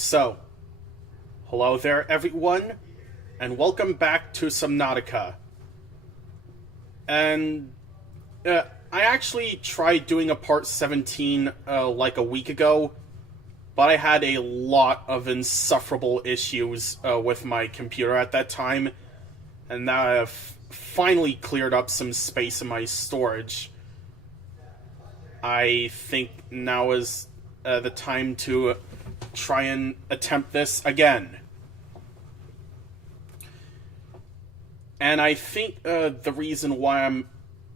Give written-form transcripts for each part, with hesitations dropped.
So, hello there everyone, and welcome back to Subnautica. And, I actually tried doing a part 17, like a week ago, but I had a lot of insufferable issues, with my computer at that time, and now I have finally cleared up some space in my storage. I think now is, the time to try and attempt this again. And I think the reason why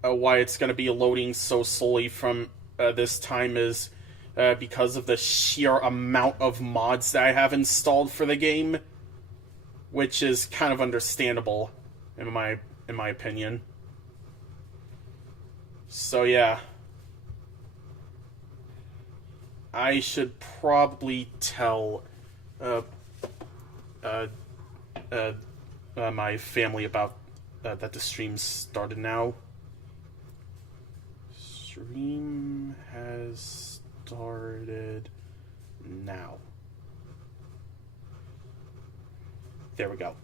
why it's going to be loading so slowly from this time is because of the sheer amount of mods that I have installed for the game, which is kind of understandable in my opinion. So yeah. I should probably tell my family about that the stream started now. Stream has started now. There we go.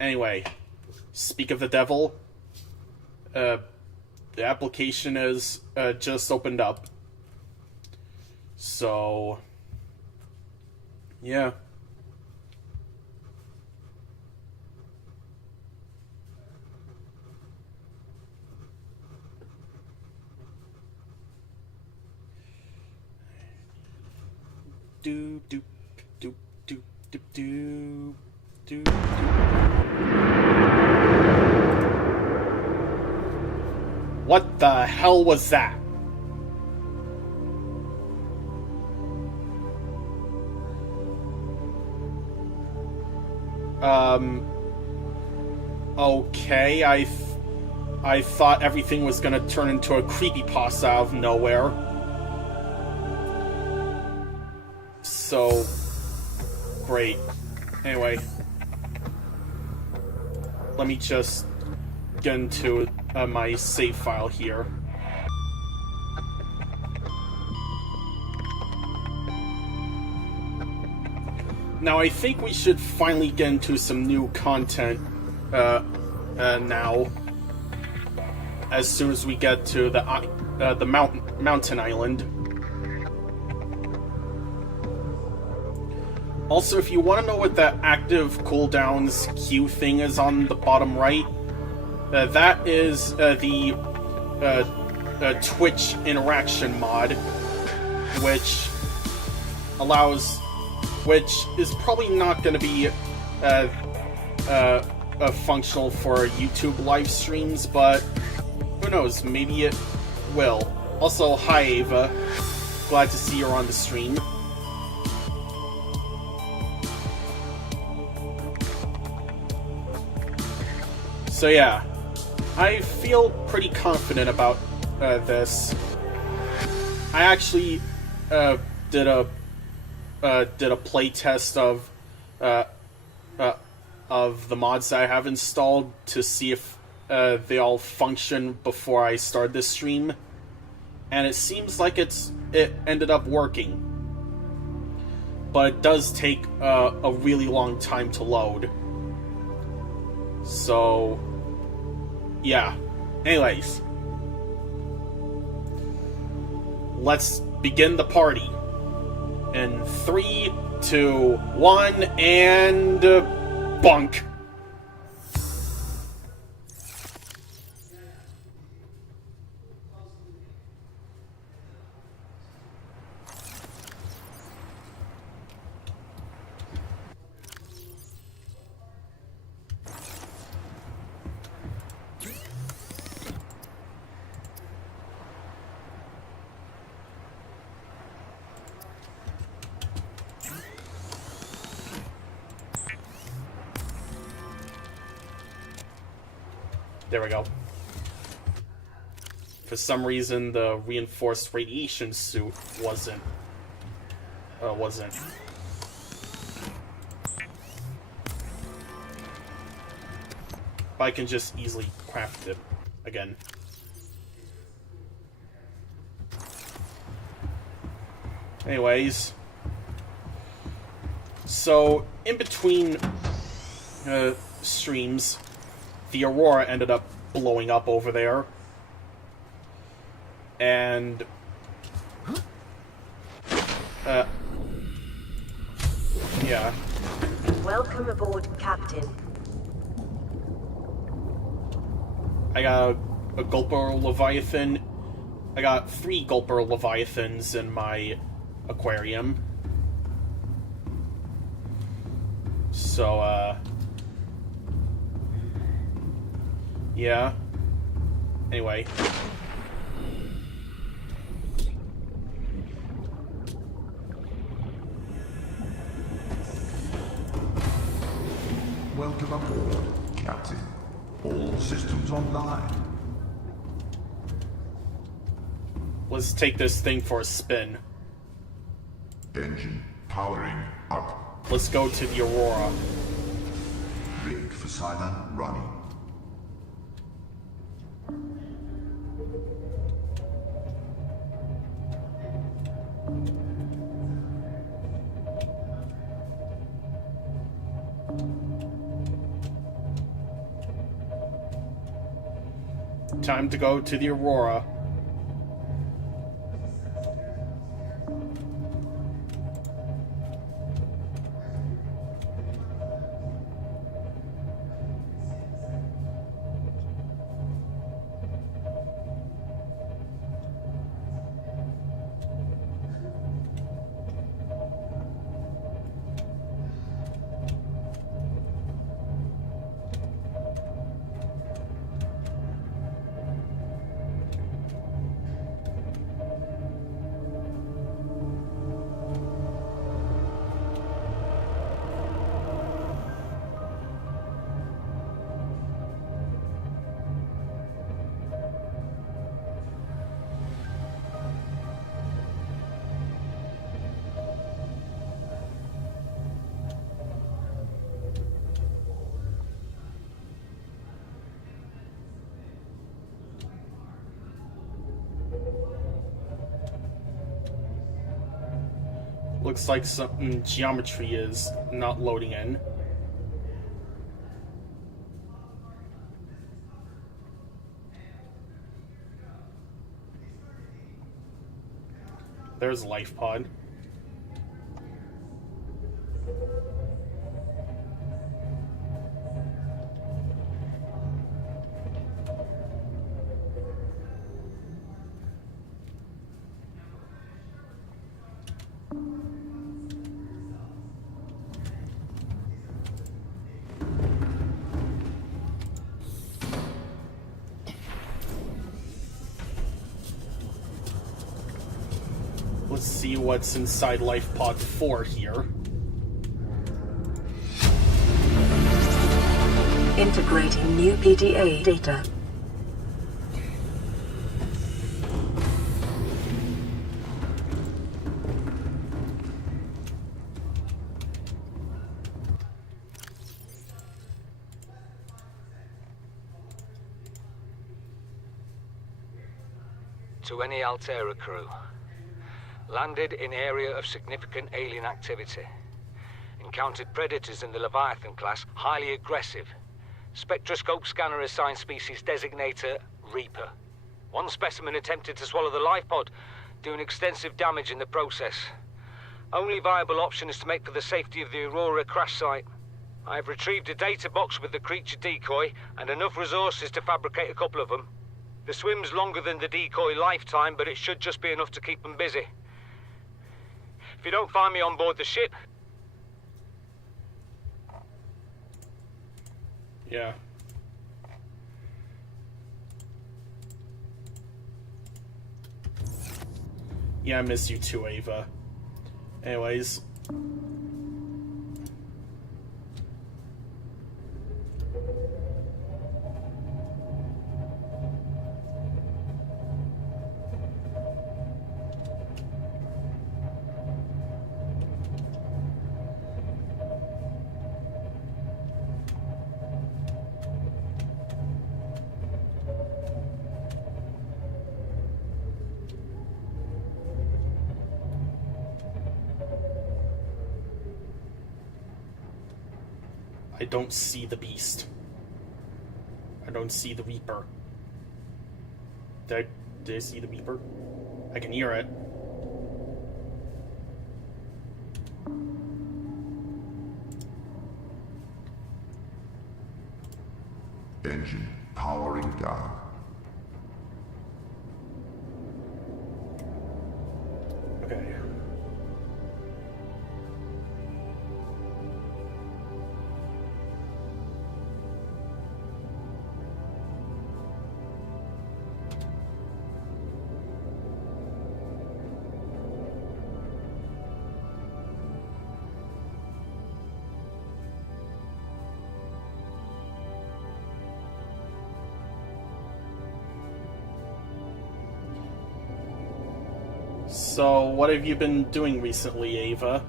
Anyway, speak of the devil. The application is just opened up. So, yeah. Do do do do do do do. What the hell was that? Okay, I thought everything was gonna turn into a creepypasta out of nowhere. So, great. Anyway, let me just get into my save file here. Now I think we should finally get into some new content now, as soon as we get to the mountain island. Also, if you want to know what the active cooldowns queue thing is on the bottom right, that is the Twitch interaction mod, which is probably not going to be functional for YouTube live streams, but who knows, maybe it will. Also, hi Ava, glad to see you're on the stream. So yeah, I feel pretty confident about this. I actually did a playtest of the mods that I have installed to see if they all function before I start this stream, and it seems like it ended up working. But it does take a really long time to load. So, yeah. Anyways, let's begin the party. In 3, 2, 1, and bunk. There we go. For some reason, the reinforced radiation suit wasn't. But I can just easily craft it again. Anyways. So, in between streams, the Aurora ended up blowing up over there. And... yeah. Welcome aboard, Captain. I got a Gulper Leviathan. I got 3 Gulper Leviathans in my aquarium. So, yeah. Anyway. Welcome aboard, Captain. All systems online. Let's take this thing for a spin. Engine powering up. Let's go to the Aurora. Rig for silent running. Time to go to the Aurora. Looks like some geometry is not loading in. There's Life Pod. Let's see what's inside Life Pod 4 here. Integrating new PDA data. To any Altera crew. Landed in area of significant alien activity. Encountered predators in the Leviathan class, highly aggressive. Spectroscope scanner assigned species designator Reaper. One specimen attempted to swallow the life pod, doing extensive damage in the process. Only viable option is to make for the safety of the Aurora crash site. I have retrieved a data box with the creature decoy and enough resources to fabricate a couple of them. The swim's longer than the decoy lifetime, but it should just be enough to keep them busy. If you don't find me on board the ship... Yeah. Yeah, I miss you too, Ava. Anyways. I don't see the beast. I don't see the Reaper. Did I see the Reaper? I can hear it. Engine powering down. Okay. So, what have you been doing recently, Ava?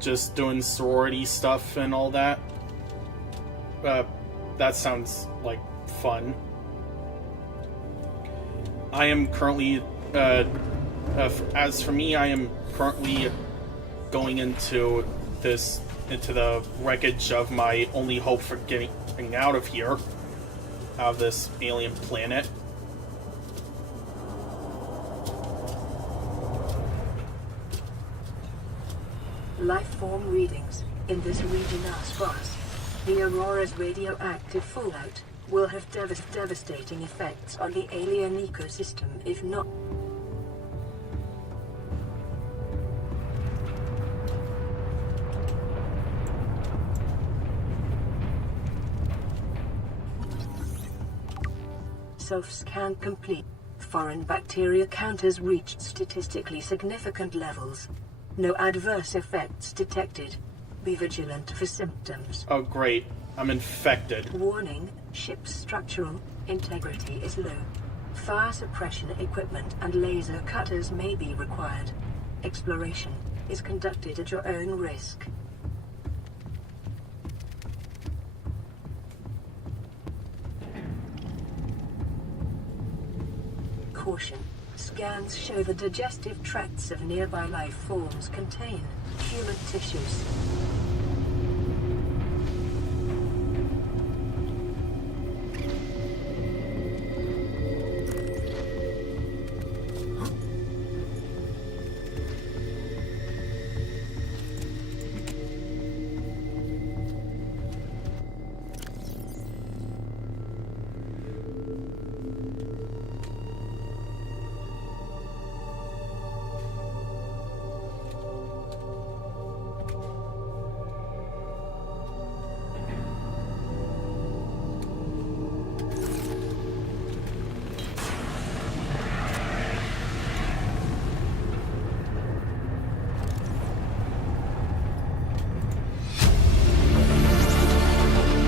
Just doing sorority stuff and all that? That sounds like fun. I am currently, as for me, I am currently going into the wreckage of my only hope for getting out of here, out of this alien planet. Life form readings in this region are sparse. The Aurora's radioactive fallout will have devastating effects on the alien ecosystem if not. Self-scan complete. Foreign bacteria counters reached statistically significant levels. No adverse effects detected. Be vigilant for symptoms. Oh great, I'm infected. Warning, ship's structural integrity is low. Fire suppression equipment and laser cutters may be required. Exploration is conducted at your own risk. Caution. Scans show the digestive tracts of nearby life forms contain human tissues.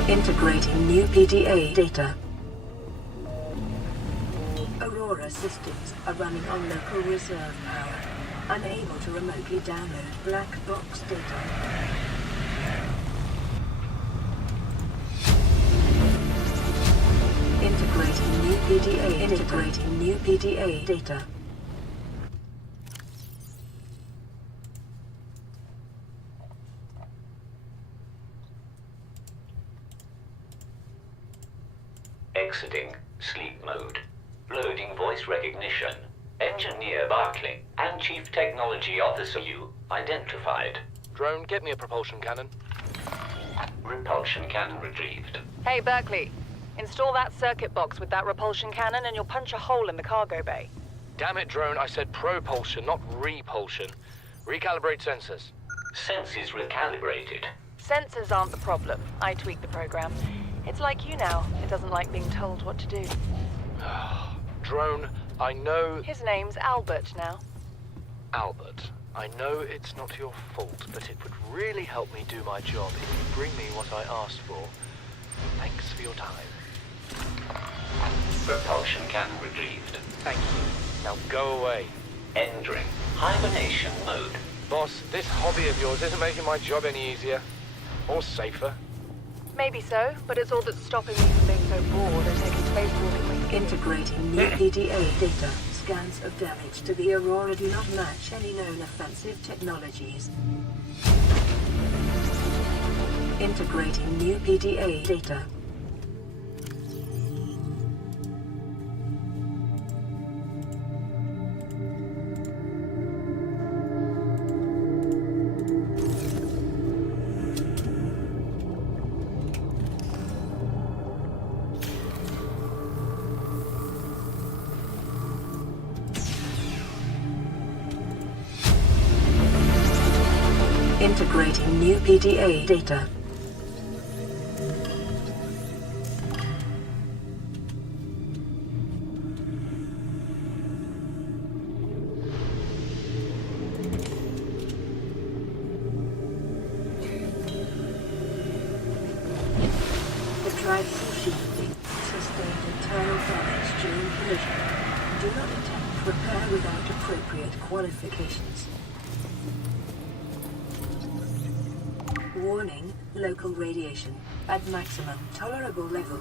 Integrating new PDA data. Aurora systems are running on local reserve power, unable to remotely download black box data. Integrating new PDA data. Exiting sleep mode. Loading voice recognition. Engineer Barclay and Chief Technology Officer you identified. Drone, get me a propulsion cannon. Repulsion cannon retrieved. Hey, Berkeley. Install that circuit box with that repulsion cannon and you'll punch a hole in the cargo bay. Damn it, Drone, I said propulsion, not repulsion. Recalibrate sensors. Senses recalibrated. Sensors aren't the problem. I tweaked the program. It's like you now. It doesn't like being told what to do. Drone, I know... His name's Albert now. Albert, I know it's not your fault, but it would really help me do my job if you bring me what I asked for. Thanks for your time. Propulsion cannon retrieved. Thank you. Now go away. Entering hibernation mode. Boss, this hobby of yours isn't making my job any easier. Or safer. Maybe so, but it's all that's stopping me from being so bored and taking spacewalking with you. Integrating new PDA data. Scans of damage to the Aurora do not match any known offensive technologies. Integrating new PDA data. Integrating new PDA data. The drive shifting sustained internal damage during collision. Do not attempt repair without appropriate qualifications. Warning, local radiation at maximum tolerable level.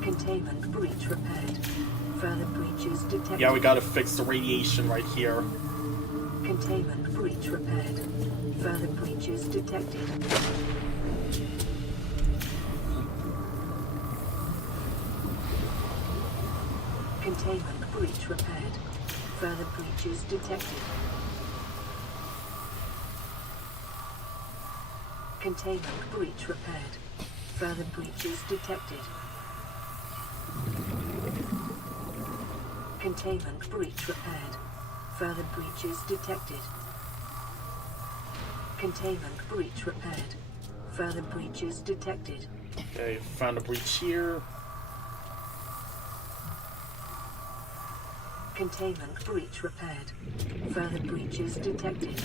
Containment breach repaired. Further breaches detected. Yeah, we gotta fix the radiation right here. Containment breach repaired. Further breaches detected. Containment breach repaired. Further breaches detected. Containment breach repaired. Further breaches detected. Containment breach repaired. Further breaches detected. Containment breach repaired. Further breaches detected. Okay, found a breach here. Containment breach repaired. Further breaches detected.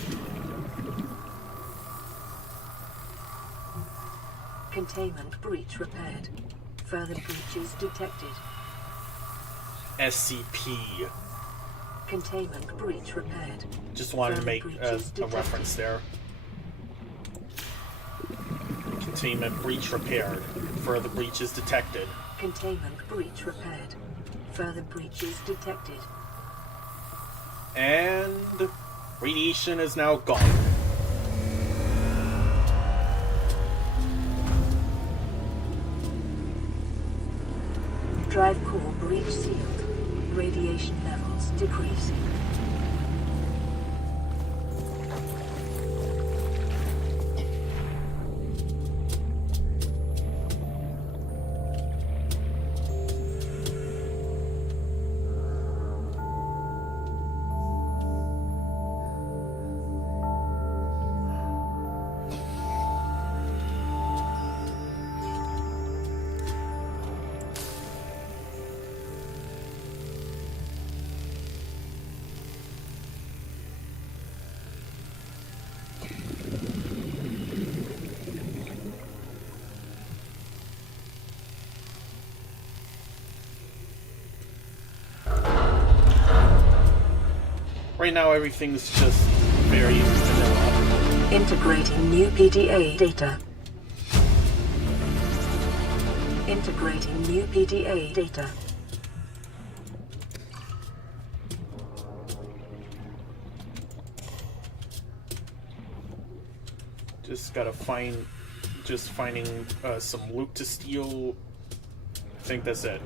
Containment breach repaired. Further breaches detected. SCP. Containment breach repaired. Just wanted to Further make breaches a detected. reference there. Containment breach repaired. Further breaches detected. Containment breach repaired. Further breaches detected. And radiation is now gone. Drive core breach sealed. Radiation levels decreasing. Right now, everything's just very vanilla. Integrating new PDA data. Integrating new PDA data. Just gotta find, finding some loot to steal. I think that's it.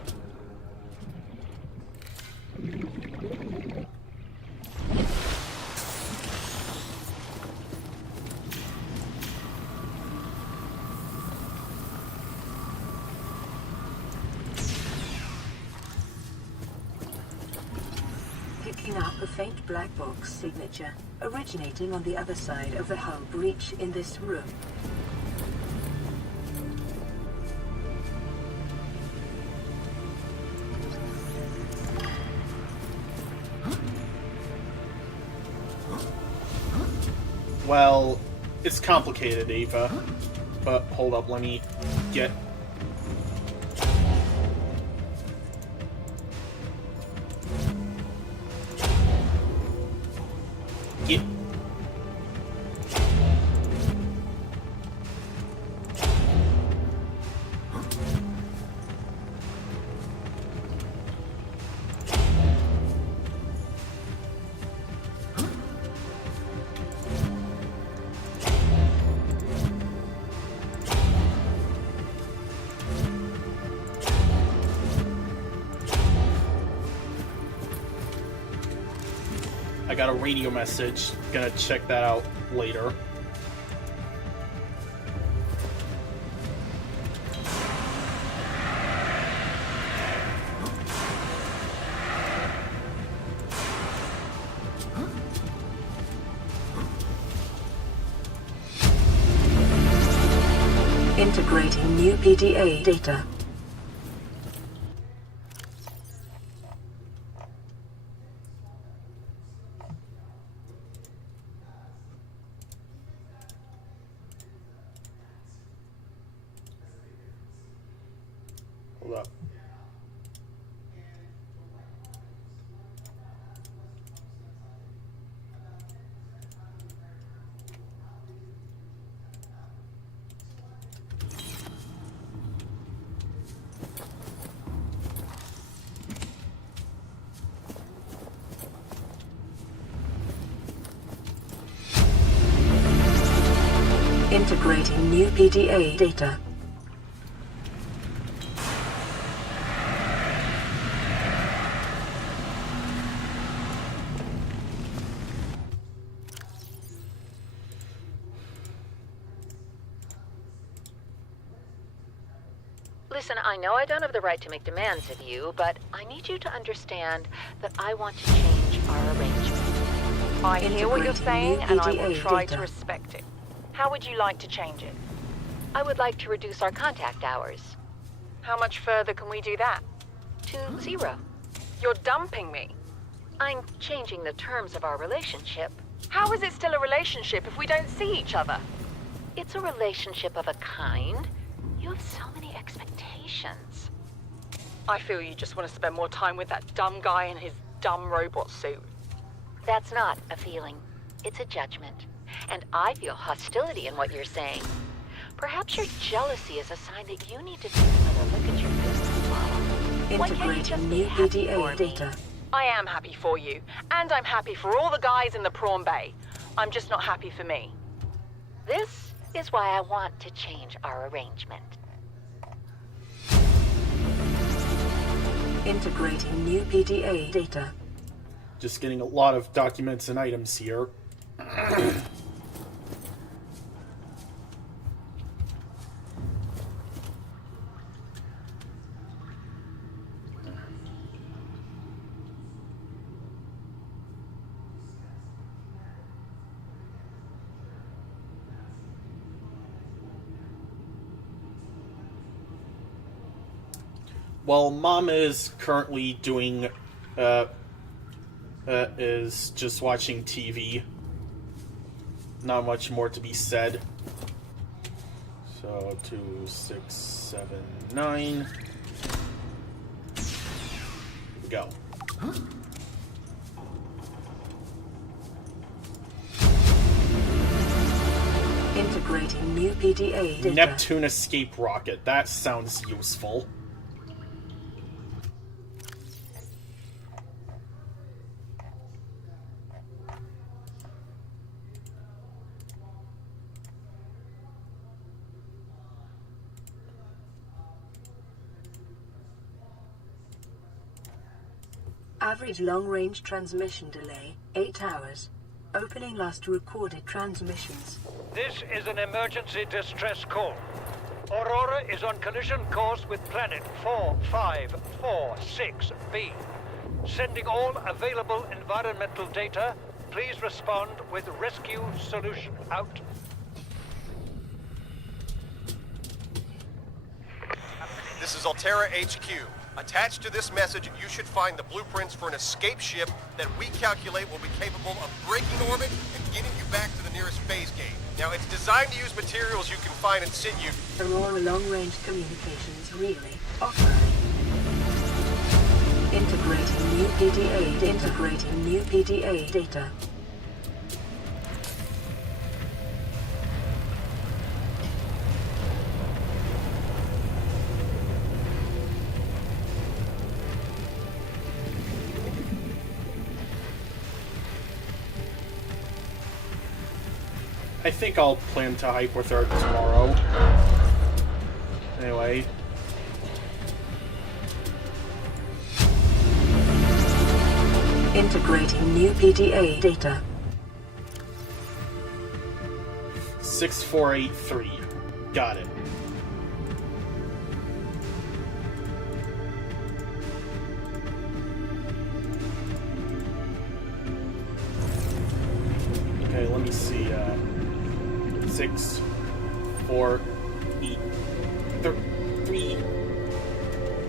Picking up a faint black box signature originating on the other side of the hull breach in this room. Well, it's complicated, Ava. But hold up, let me get... Get... I got a radio message. Gonna check that out later. Integrating new PDA data. Hold up. Integrating new PDA data. Listen, I know I don't have the right to make demands of you, but I need you to understand that I want to change our arrangement. I hear what you're Integrating saying, new and I will PDA try data. to respect it. How would you like to change it? I would like to reduce our contact hours How much further can we do that? to 0. You're dumping me. I'm changing the terms of our relationship. How is it still a relationship if we don't see each other? It's a relationship of a kind. You have so many expectations. I feel you just want to spend more time with that dumb guy in his dumb robot suit. That's not a feeling. It's a judgment. And I feel hostility in what you're saying. Perhaps your jealousy is a sign that you need to take another look at your business model. Why can't you just Integrating be new happy for PDA me? data. I am happy for you, and I'm happy for all the guys in the prawn bay. I'm just not happy for me. This is why I want to change our arrangement. Integrating new PDA data. Just getting a lot of documents and items here. Well, Mom is currently doing, is just watching TV. Not much more to be said. So, 2, 6, 7, 9. Here we go. Integrating new PDA data. Neptune escape rocket. That sounds useful. Average long-range transmission delay, 8 hours. Opening last recorded transmissions. This is an emergency distress call. Aurora is on collision course with planet 4546b. Sending all available environmental data. Please respond with rescue solution. Out. This is Altera HQ. Attached to this message, you should find the blueprints for an escape ship that we calculate will be capable of breaking orbit and getting you back to the nearest phase gate. Now, it's designed to use materials you can find in situ. Aurora long-range communications relay offline. Integrating new PDA data. Integrating new PDA data. I think I'll plan to hike with her tomorrow. Anyway. Integrating new PDA data. 6483. Got it. Okay, let me see. 6, 4, 8, 3,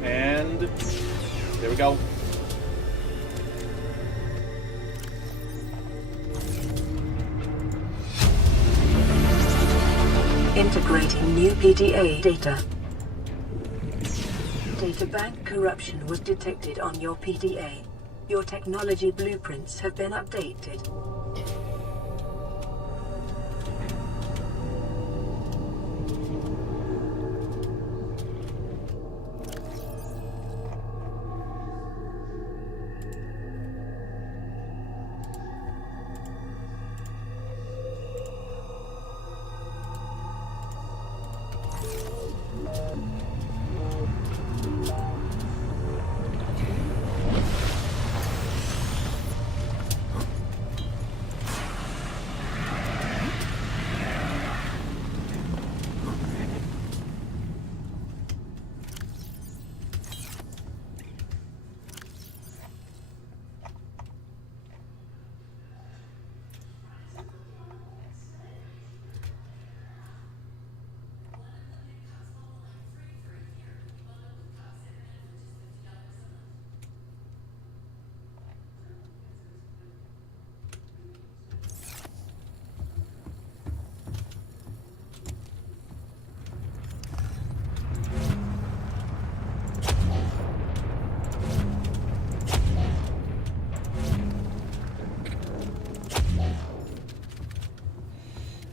and there we go. Integrating new PDA data. Data bank corruption was detected on your PDA. Your technology blueprints have been updated.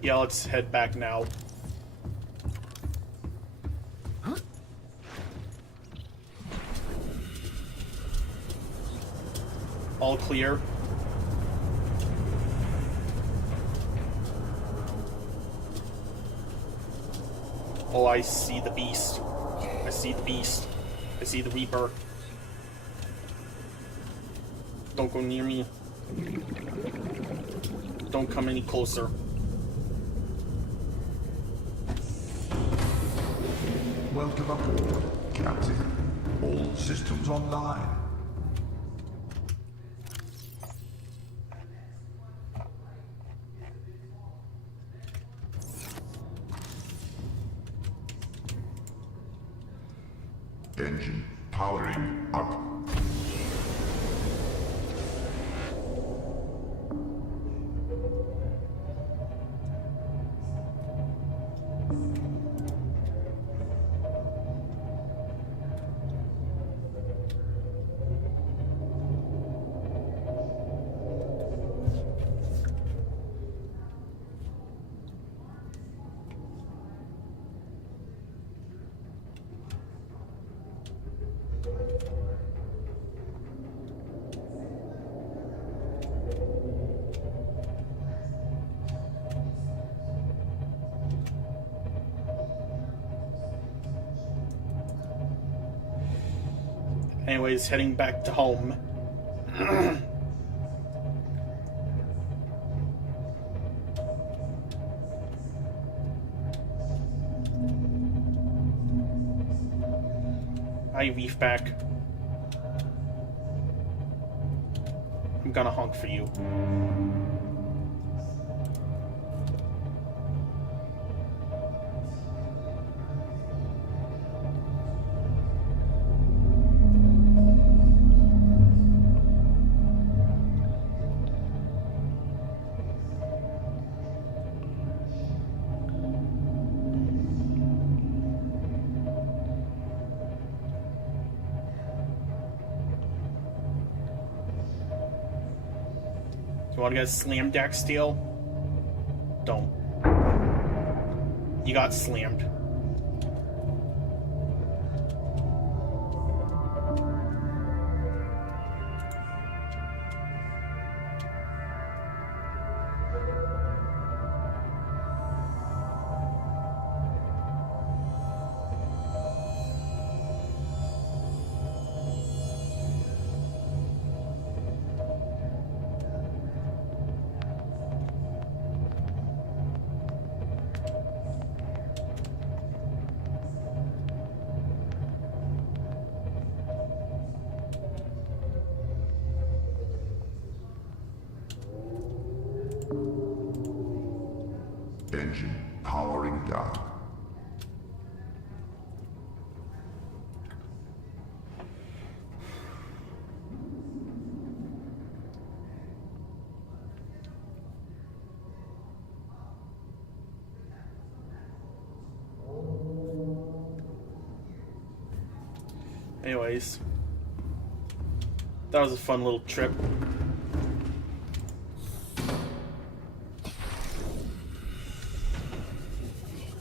Yeah, let's head back now. All clear. Oh, I see the beast. I see the beast. I see the Reaper. Don't go near me. Don't come any closer. Welcome aboard, Captain. All systems online. Engine powering up. Anyways, heading back to home. Hi, Reef back. I'm gonna honk for you. You wanna get a slam deck steal? Don't. You got slammed. Engine powering down. Anyways, that was a fun little trip.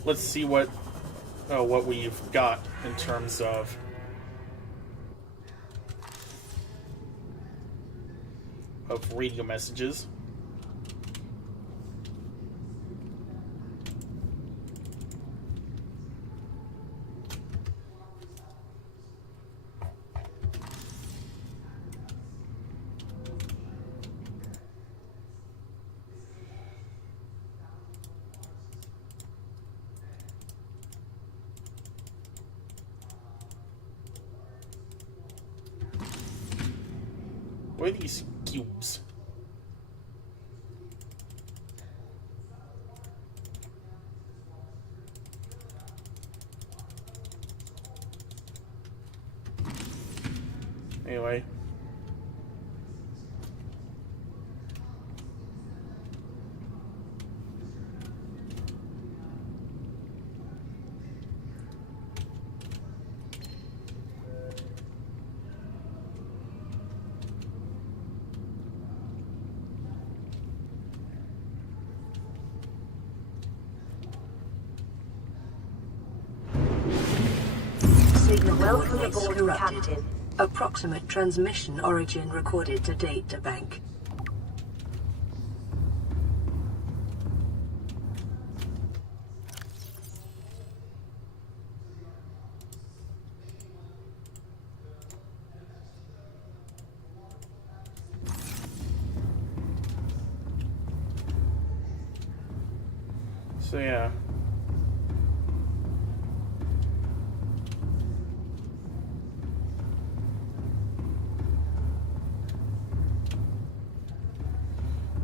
Let's see what we've got in terms of radio messages. What are these cubes? Anyway. Welcome aboard, Captain. Approximate transmission origin recorded to data bank. So yeah.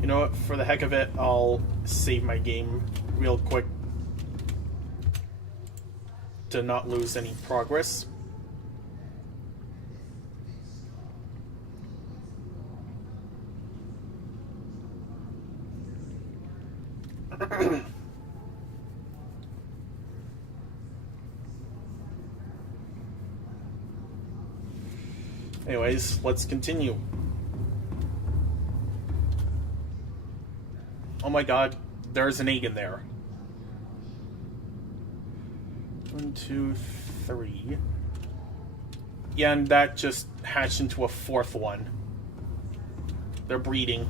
You know what, for the heck of it, I'll save my game real quick to not lose any progress. Anyways, let's continue. Oh my god, there's an egg in there. 1, 2, 3. Yeah, and that just hatched into a fourth one. They're breeding.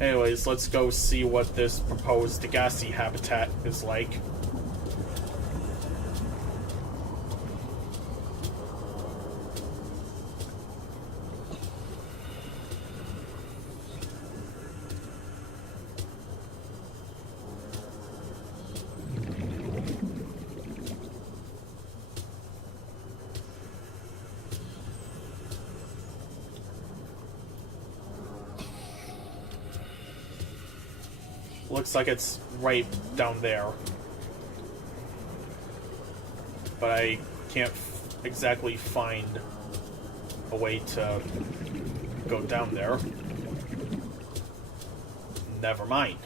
Anyways, let's go see what this proposed Degassi habitat is like. Looks like it's right down there. But I can't exactly find a way to go down there. Never mind.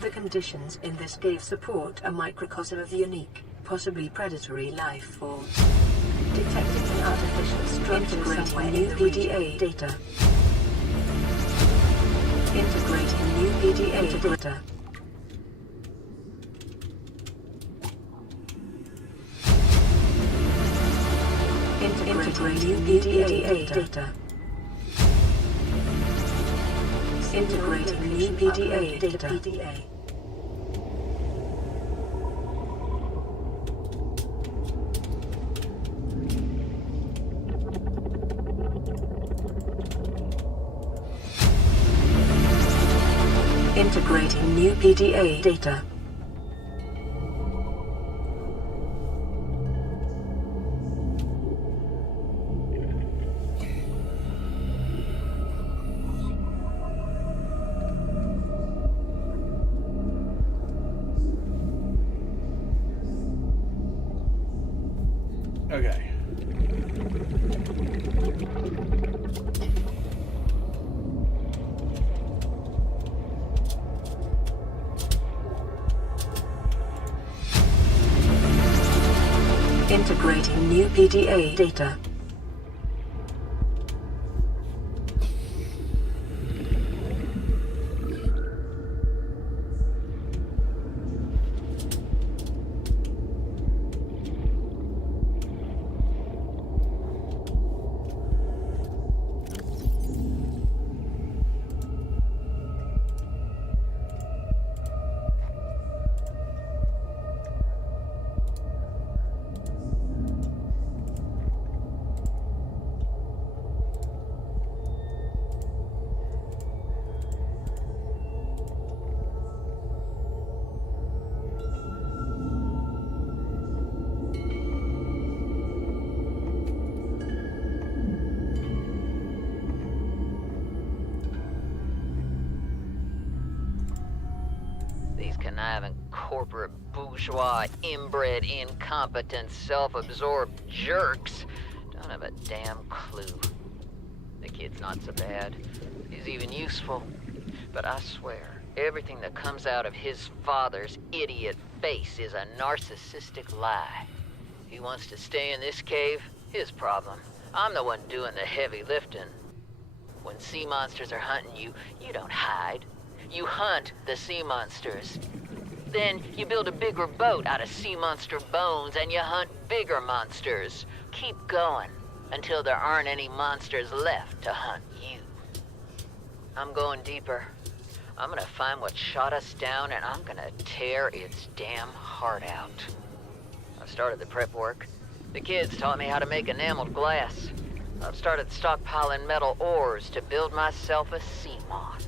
The conditions in this cave support a microcosm of unique, possibly predatory life forms. Detecting an artificial structure somewhere new PDA data. Integrating new PDA data. Integrating new PDA data. Integrating new PDA data. Integrating new PDA data. Okay. Integrating new PDA data. These conniving corporate bourgeois, inbred, incompetent, self-absorbed jerks don't have a damn clue. The kid's not so bad. He's even useful. But I swear, everything that comes out of his father's idiot face is a narcissistic lie. He wants to stay in this cave, his problem. I'm the one doing the heavy lifting. When sea monsters are hunting you, you don't hide. You hunt the sea monsters. Then you build a bigger boat out of sea monster bones and you hunt bigger monsters. Keep going until there aren't any monsters left to hunt you. I'm going deeper. I'm gonna find what shot us down and I'm gonna tear its damn heart out. I've started the prep work. The kids taught me how to make enameled glass. I've started stockpiling metal ores to build myself a sea moth.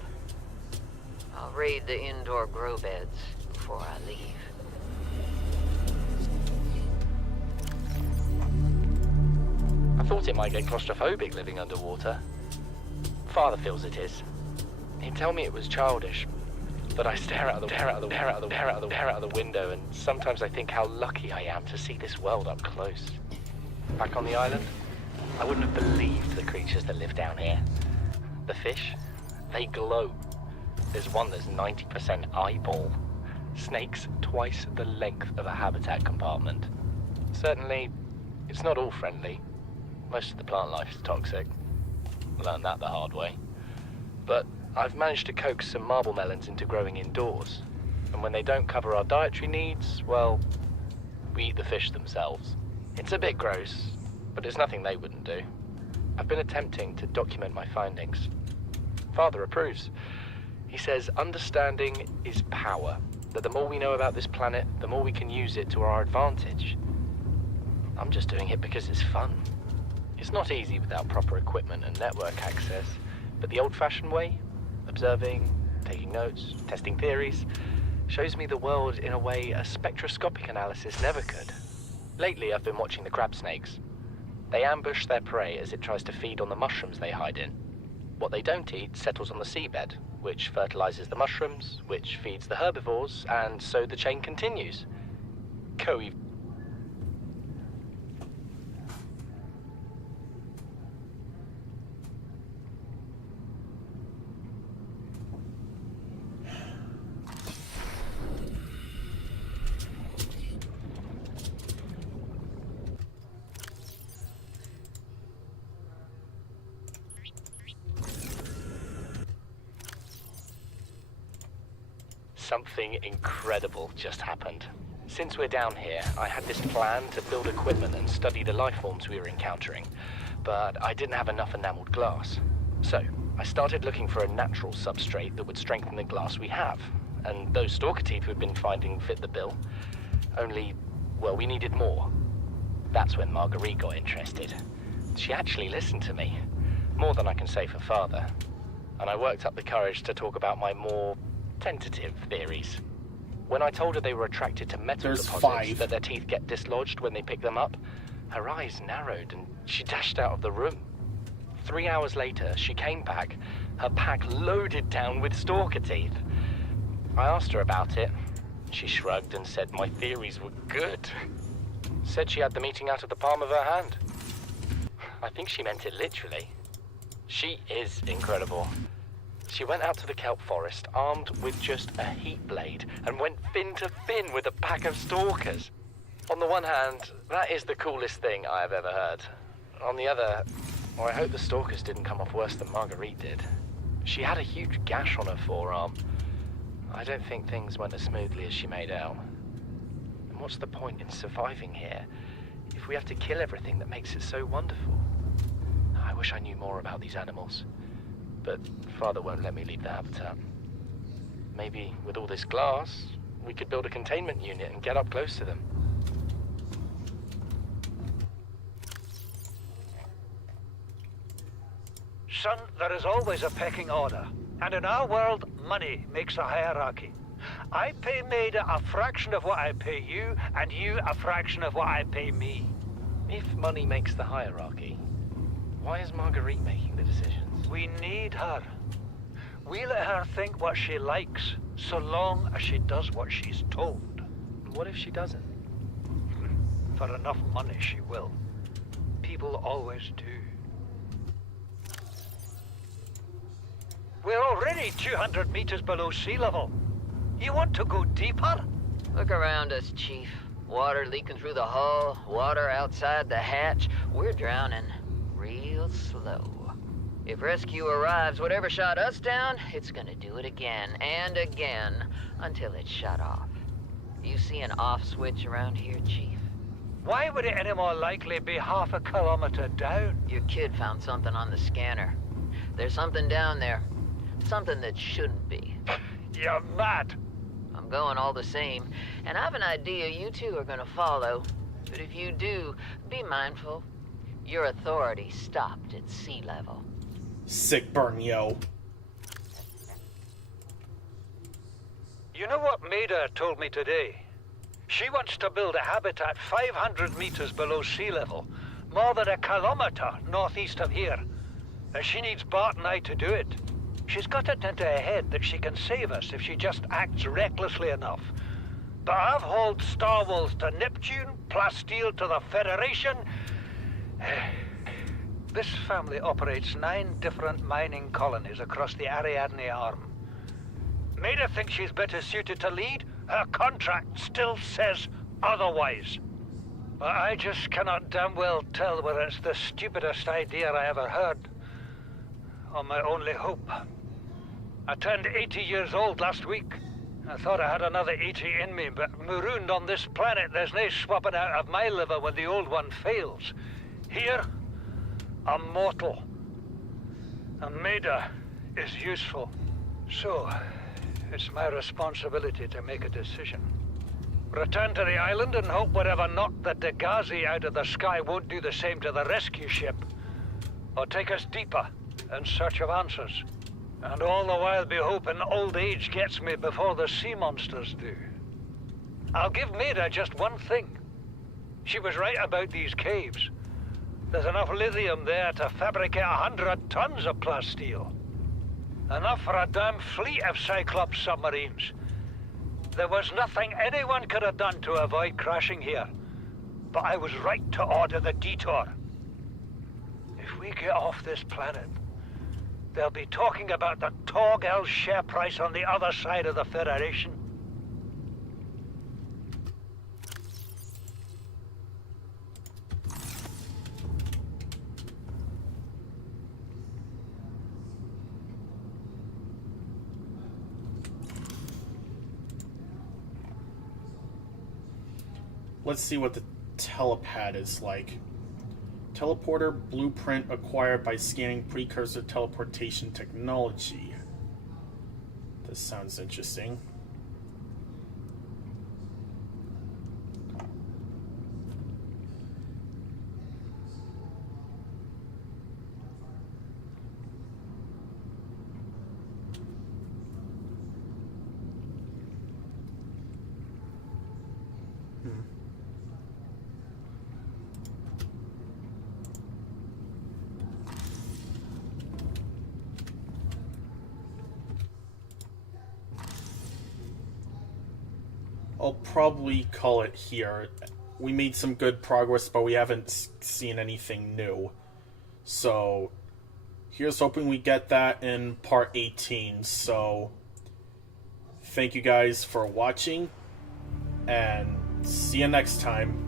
I'll raid the indoor grow beds before I leave. I thought it might get claustrophobic living underwater. Father feels it is. He'd tell me it was childish, but I stare out of the window, and sometimes I think how lucky I am to see this world up close. Back on the island, I wouldn't have believed the creatures that live down here. The fish, they glow. There's one that's 90% eyeball. Snakes twice the length of a habitat compartment. Certainly, it's not all friendly. Most of the plant life is toxic. Learned that the hard way. But I've managed to coax some marble melons into growing indoors. And when they don't cover our dietary needs, well, we eat the fish themselves. It's a bit gross, but it's nothing they wouldn't do. I've been attempting to document my findings. Father approves. He says understanding is power, that the more we know about this planet, the more we can use it to our advantage. I'm just doing it because it's fun. It's not easy without proper equipment and network access, but the old-fashioned way, observing, taking notes, testing theories, shows me the world in a way a spectroscopic analysis never could. Lately, I've been watching the crab snakes. They ambush their prey as it tries to feed on the mushrooms they hide in. What they don't eat settles on the seabed, which fertilizes the mushrooms, which feeds the herbivores, and so the chain continues. Something incredible just happened. Since we're down here, I had this plan to build equipment and study the life forms we were encountering, but I didn't have enough enameled glass. So, I started looking for a natural substrate that would strengthen the glass we have, and those stalker teeth we've been finding fit the bill. Only, well, we needed more. That's when Marguerite got interested. She actually listened to me, more than I can say for father, and I worked up the courage to talk about my more tentative theories. When I told her they were attracted to metal deposits, that their teeth get dislodged when they pick them up, her eyes narrowed and she dashed out of the room. 3 hours later, she came back, her pack loaded down with stalker teeth. I asked her about it. She shrugged and said my theories were good. Said she had the meeting out of the palm of her hand. I think she meant it literally. She is incredible. She went out to the kelp forest armed with just a heat blade and went fin to fin with a pack of stalkers. On the one hand, that is the coolest thing I have ever heard. On the other, well, I hope the stalkers didn't come off worse than Marguerite did. She had a huge gash on her forearm. I don't think things went as smoothly as she made out. And what's the point in surviving here if we have to kill everything that makes it so wonderful? I wish I knew more about these animals. But Father won't let me leave the habitat. Maybe with all this glass, we could build a containment unit and get up close to them. Son, there is always a pecking order. And in our world, money makes a hierarchy. I pay Maida a fraction of what I pay you, and you a fraction of what I pay me. If money makes the hierarchy, why is Marguerite making the decisions? We need her. We let her think what she likes, so long as she does what she's told. What if she doesn't? For enough money, she will. People always do. We're already 200 meters below sea level. You want to go deeper? Look around us, Chief. Water leaking through the hull, water outside the hatch. We're drowning real slow. If rescue arrives, whatever shot us down, it's gonna do it again and again until it's shut off. You see an off switch around here, Chief? Why would it any more likely be half a kilometer down? Your kid found something on the scanner. There's something down there. Something that shouldn't be. You're mad. I'm going all the same, and I've an idea you two are gonna follow. But if you do, be mindful. Your authority stopped at sea level. Sick burn, yo. You know what Maida told me today? She wants to build a habitat 500 meters below sea level, more than a kilometer northeast of here. And she needs Bart and I to do it. She's got it into her head that she can save us if she just acts recklessly enough. But I've hauled Star Wars to Neptune, Plasteel to the Federation. This family operates 9 different mining colonies across the Ariadne Arm. Maida thinks she's better suited to lead. Her contract still says otherwise. But I just cannot damn well tell whether it's the stupidest idea I ever heard, or my only hope. I turned 80 years old last week. I thought I had another 80 in me, but marooned on this planet, there's no swapping out of my liver when the old one fails. Here, I'm mortal. And Maida is useful. So, it's my responsibility to make a decision. Return to the island and hope whatever knocked the Degazi out of the sky won't do the same to the rescue ship. Or take us deeper in search of answers. And all the while be hoping old age gets me before the sea monsters do. I'll give Maida just one thing. She was right about these caves. There's enough lithium there to fabricate 100 tons of plasteel. Enough for a damn fleet of Cyclops submarines. There was nothing anyone could have done to avoid crashing here. But I was right to order the detour. If we get off this planet, they'll be talking about the Torgal share price on the other side of the Federation. let's see what the telepad is like. Teleporter blueprint acquired by scanning precursor teleportation technology. This sounds interesting. I'll probably call it here. We made some good progress, but we haven't seen anything new. So, here's hoping we get that in part 18. So, thank you guys for watching, and see you next time.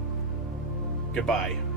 Goodbye.